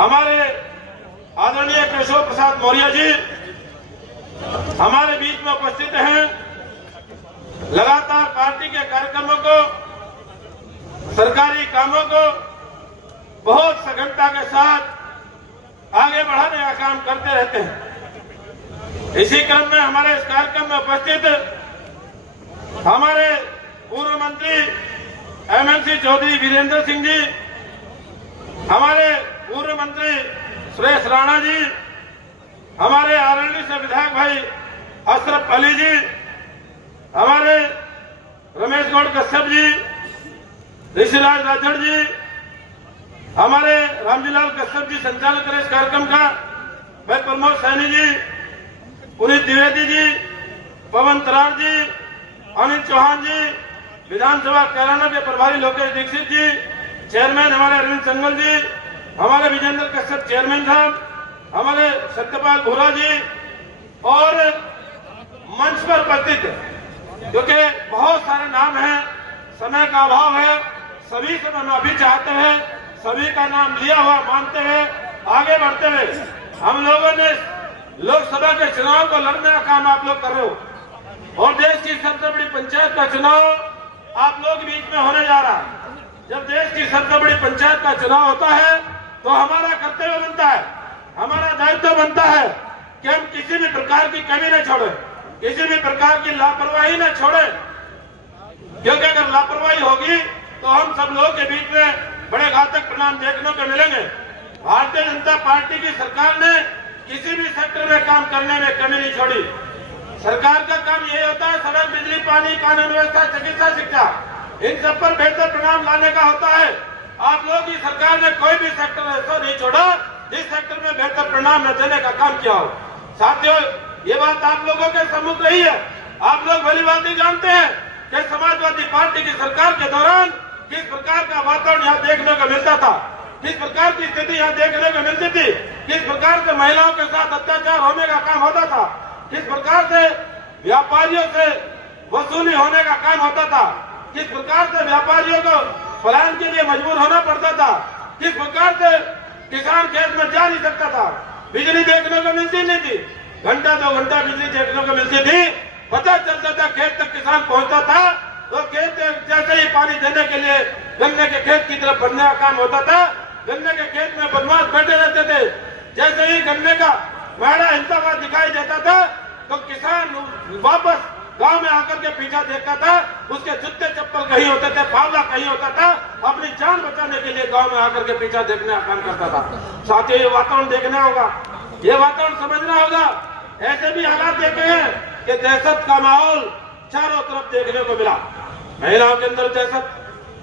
हमारे आदरणीय केशव प्रसाद मौर्य जी हमारे बीच में उपस्थित हैं। लगातार पार्टी के कार्यक्रमों को, सरकारी कामों को बहुत सघनता के साथ आगे बढ़ाने का काम करते रहते हैं। इसी क्रम में हमारे इस कार्यक्रम में उपस्थित हमारे पूर्व मंत्री एमएनसी चौधरी वीरेंद्र सिंह जी, हमारे पूर्व मंत्री सुरेश राणा जी, हमारे आरएलडी से विधायक भाई अशरफ अली जी, हमारे रमेश गौड़ कश्यप जी, ऋषिराज राजड़ जी, हमारे रामजीलाल कश्यप जी संचालक करें इस कार्यक्रम का, भाई प्रमोद सैनी जी, पुनीत द्विवेदी जी, पवन तरार जी, अनिल चौहान जी, विधानसभा कैराना के प्रभारी लोकेश दीक्षित जी, चेयरमैन हमारे अरविंद संगल जी, हमारे विजेंद्र कश्यप चेयरमैन साहब, हमारे सत्यपाल भूरा जी और मंच पर उपस्थित, क्योंकि बहुत सारे नाम हैं, समय का अभाव है, सभी से मैं माफी चाहते हैं, सभी का नाम लिया हुआ मानते हुए आगे बढ़ते हुए हम लोगों ने लोकसभा के चुनाव को लड़ने का काम आप लोग कर रहे हो और देश की सबसे बड़ी पंचायत का चुनाव आप लोग बीच में होने जा रहा है। जब देश की सबसे बड़ी पंचायत का चुनाव होता है तो हमारा कर्तव्य बनता है, हमारा दायित्व बनता है कि हम किसी भी प्रकार की कमी न छोड़े, किसी भी प्रकार की लापरवाही न छोड़े, क्योंकि अगर लापरवाही होगी तो हम सब लोगों के बीच में बड़े घातक परिणाम देखने को मिलेंगे। भारतीय जनता पार्टी की सरकार ने किसी भी सेक्टर में काम करने में कमी नहीं छोड़ी। सरकार का काम यही होता है, सड़क, बिजली, पानी, कानून व्यवस्था, चिकित्सा, शिक्षा, इन सब पर बेहतर परिणाम लाने का होता है। आप लोगों की सरकार ने कोई भी सेक्टर ऐसा नहीं छोड़ा जिस सेक्टर में बेहतर परिणाम न देने का काम किया हो। साथियों, ये बात आप लोगों के सम्मुख रही है। आप लोग भली बात ही जानते हैं कि समाजवादी पार्टी की सरकार के दौरान किस प्रकार का वातावरण यहाँ देखने को मिलता था, किस प्रकार की स्थिति यहाँ देखने को मिलती थी, किस प्रकार से महिलाओं के साथ अत्याचार होने का काम होता था, किस प्रकार से व्यापारियों से वसूली होने का काम होता था, किस प्रकार से व्यापारियों को पलायन के लिए मजबूर होना पड़ता था, किस प्रकार से किसान खेत में जा नहीं सकता था, बिजली देखने को मिलती नहीं थी, घंटा 2 घंटा बिजली देखने को मिलती थी, पता चलता था खेत तक किसान पहुंचता था तो खेत जैसे ही पानी देने के लिए गन्ने के खेत की तरफ बढ़ने का काम होता था, गन्ने के खेत में बदमाश बैठे रहते थे। जैसे ही गन्ने का महड़ा हिलता हुआ दिखाई देता था तो किसान वापस गांव में आकर के पीछा देखता था, उसके जूते चप्पल कहीं होते थे, फावला कहीं होता था, अपनी जान बचाने के लिए गांव में आकर के पीछा देखने का काम करता था। साथियों, ये वातावरण देखना होगा, ये वातावरण समझना होगा। ऐसे भी हालात देखे हैं कि दहशत का माहौल चारों तरफ देखने को मिला। महिलाओं के अंदर दहशत,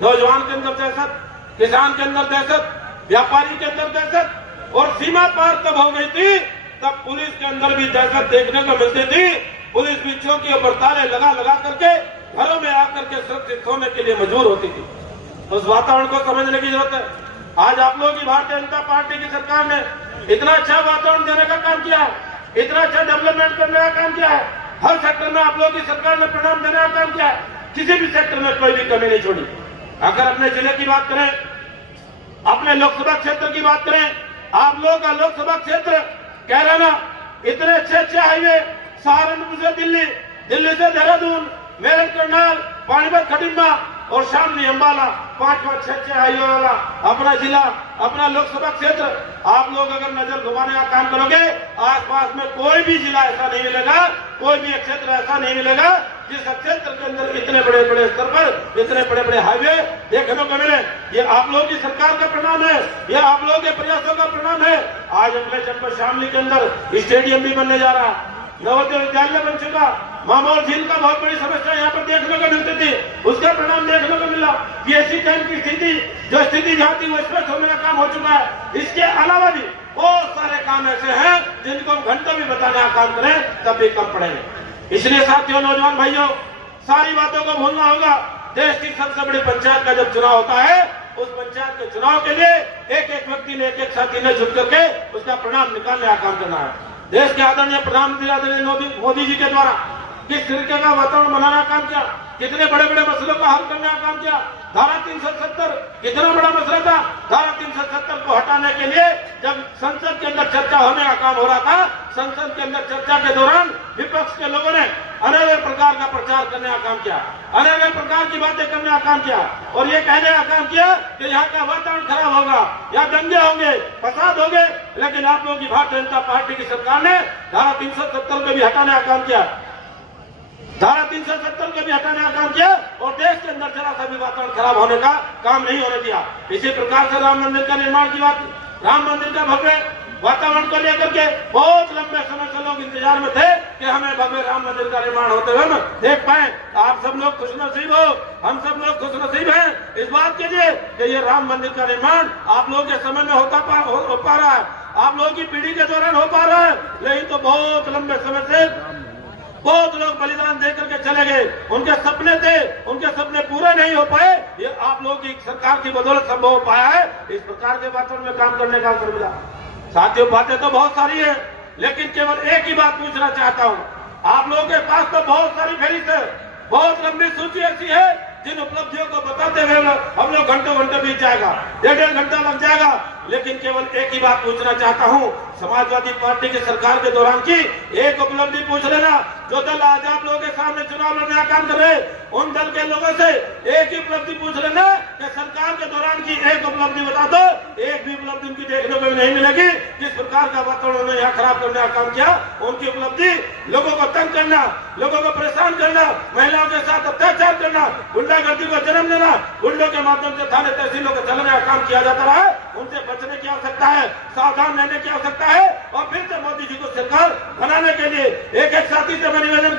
नौजवान के अंदर दहशत, किसान के अंदर दहशत, व्यापारी के अंदर दहशत, और सीमा पार तब हो गई थी तब पुलिस के अंदर भी दहशत देखने को मिलती थी। पुलिस भी चौकियों पर ताले लगा लगा करके घरों में आकर के सुरक्षित होने के लिए मजबूर होती थी। उस वातावरण को समझने की जरूरत है। आज आप लोगों की भारतीय जनता पार्टी की सरकार ने इतना अच्छा वातावरण देने का काम किया है, इतना अच्छा डेवलपमेंट करने का काम किया है, हर सेक्टर में आप लोगों की सरकार ने परिणाम देने का काम किया है, किसी भी सेक्टर में कोई भी कमी नहीं छोड़ी। अगर अपने जिले की बात करें, अपने लोकसभा क्षेत्र की बात करें, आप लोगों का लोकसभा क्षेत्र कैराना, इतने अच्छे हाईवे, सहारनपुर से दिल्ली, दिल्ली से देहरादून, मेरठ करनाल, पानीपत खटीमा और शामली अंबाला, 5-5, 6 हाईवे वाला अपना जिला, अपना लोकसभा क्षेत्र। आप लोग अगर नजर घुमाने का काम करोगे, आसपास में कोई भी जिला ऐसा नहीं मिलेगा, कोई भी क्षेत्र ऐसा नहीं मिलेगा जिस क्षेत्र के अंदर इतने बड़े बड़े स्तर पर इतने बड़े बड़े हाईवे देखने को मिले। ये आप लोगों की सरकार का परिणाम है, ये आप लोगों के प्रयासों का परिणाम है। आज अगले जनपद शामली के अंदर स्टेडियम भी बनने जा रहा, नवोदय विद्यालय बन चुका, मामोल झील का बहुत बड़ी समस्या यहाँ पर देखने को मिलती थी, उसका परिणाम देखने को मिला। पीएससी कैंप की स्थिति, जो स्थिति जहाँ थी वो स्पष्ट होने का काम हो चुका है। इसके अलावा भी बहुत सारे काम ऐसे हैं जिनको हम घंटों भी बताने का काम करें तब भी कम पड़ेंगे। इसलिए साथियों, नौजवान भाइयों, सारी बातों को भूलना होगा। देश की सबसे बड़ी पंचायत का जब चुनाव होता है, उस पंचायत के चुनाव के लिए एक एक व्यक्ति ने, एक एक साथी ने जुट करके उसका परिणाम निकालने का काम करना है। देश के आदरणीय प्रधानमंत्री आदरणीय मोदी जी के द्वारा किस तरीके का वातावरण बनाना काम किया, कितने बड़े बड़े मसलों का हल करने का काम किया। धारा 370 कितना बड़ा मसला था, धारा 370 को हटाने के लिए जब संसद के अंदर चर्चा होने का काम हो रहा था, संसद के अंदर चर्चा के दौरान विपक्ष के लोगों ने अनेक प्रकार का प्रचार करने का काम किया, अनेक प्रकार की बातें करने का काम किया और ये कहने का काम किया कि यहाँ का वातावरण खराब होगा, यहाँ दंगे होंगे, फसाद होंगे। लेकिन आप लोगों की भारतीय जनता पार्टी की सरकार ने धारा 370 को भी हटाने का काम किया, धारा 370 को भी हटाने का काम किया और देश के अंदर जरा सा भी वातावरण खराब होने का काम नहीं होने दिया। इसी प्रकार से राम मंदिर का निर्माण की बात, राम मंदिर का भव्य वातावरण को लेकर के बहुत लंबे समय से लोग इंतजार में थे कि हमें भव्य राम मंदिर का निर्माण होते हुए हम देख पाए। आप सब लोग खुशनसीब हो, हम सब लोग खुशनसीब हैं इस बात के लिए कि ये राम मंदिर का निर्माण आप लोगों के समय में हो पा रहा है, आप लोगों की पीढ़ी के दौरान हो पा रहा है। लेकिन तो बहुत लंबे समय से बहुत लोग बलिदान देकर के चले गए, उनके सपने थे, उनके सपने पूरे नहीं हो पाए। ये आप लोगों की सरकार की बदौलत संभव हो पाया है। इस प्रकार के वातावरण में काम करने का अवसर मिला। साथियों, बातें तो बहुत सारी है, लेकिन केवल एक ही बात पूछना चाहता हूँ। आप लोगों के पास तो बहुत सारी फहरिस्त है, बहुत लंबी सूची ऐसी है जिन उपलब्धियों को बताते हुए हम लोग घंटों बीत जाएगा, 1.5 घंटा लग जाएगा। लेकिन केवल एक ही बात पूछना चाहता हूँ, समाजवादी पार्टी की सरकार के दौरान की एक उपलब्धि पूछ लेना। जो दल आज आप लोगों के सामने चुनाव लड़ने का काम कर रहे, उन दल के लोगों से एक ही उपलब्धि पूछ लेना कि सरकार के दौरान की एक उपलब्धि बता दो। एक भी उपलब्धि उनकी देखने को नहीं मिलेगी। जिस प्रकार का वातावरण उन्होंने यहाँ खराब करने का काम किया, उनकी उपलब्धि लोगों को तंग करना, लोगों को परेशान करना, महिलाओं के साथ अत्याचार करना, गुंडागर्दी को जन्म देना, गुंडों के माध्यम से थाने तहसीलों को चलाने का काम किया जाता रहा। उनसे बचने की आवश्यकता है, सावधान रहने की आवश्यकता है और फिर से मोदी जी को सरकार बनाने के लिए एक साथी से मैं निवेदन